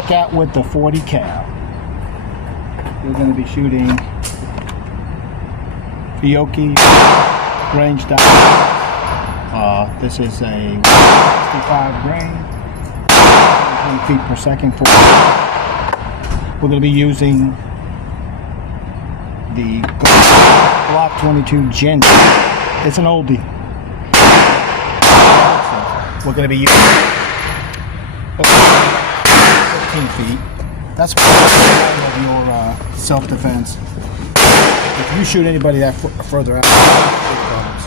back out with the 40 cal. We're going to be shooting Fiocchi range down. This is a 65 grain, 20 feet per second. We're going to be using the Glock 22 Gen. It's an oldie. So we're going to be using 15 feet. That's part of your self-defense. If you shoot anybody that further out, big problems.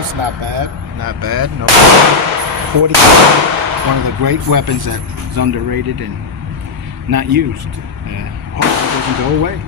It's not bad. Not bad, no. 40, one of the great weapons that is underrated and not used. Hopefully it doesn't go away.